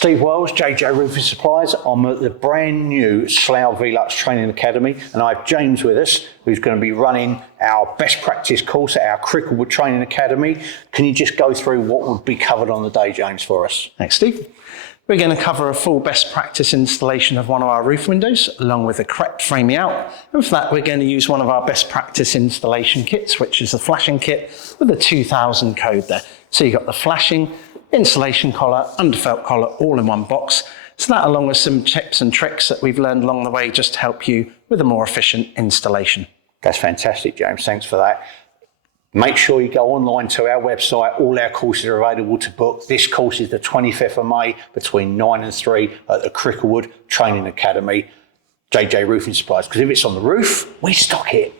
Steve Wells, JJ Roofing Supplies. I'm at the brand new Slough Velux Training Academy, and I have James with us, who's going to be running our best practice course at our Cricklewood Training Academy. Can you just go through what would be covered on the day, James, for us? Thanks, Steve. We're going to cover a full best practice installation of one of our roof windows, along with the correct framing out. And for that, we're going to use one of our best practice installation kits, which is the flashing kit with a 2000 code there. So you've got the flashing, insulation collar, underfelt collar, all in one box. So that, along with some tips and tricks that we've learned along the way, just to help you with a more efficient installation. That's fantastic, James. Thanks for that. Make sure you go online to our website. All our courses are available to book. This course is the 25th of May between 9 and 3 at the Cricklewood Training Academy, JJ Roofing Supplies. Because if it's on the roof, we stock it.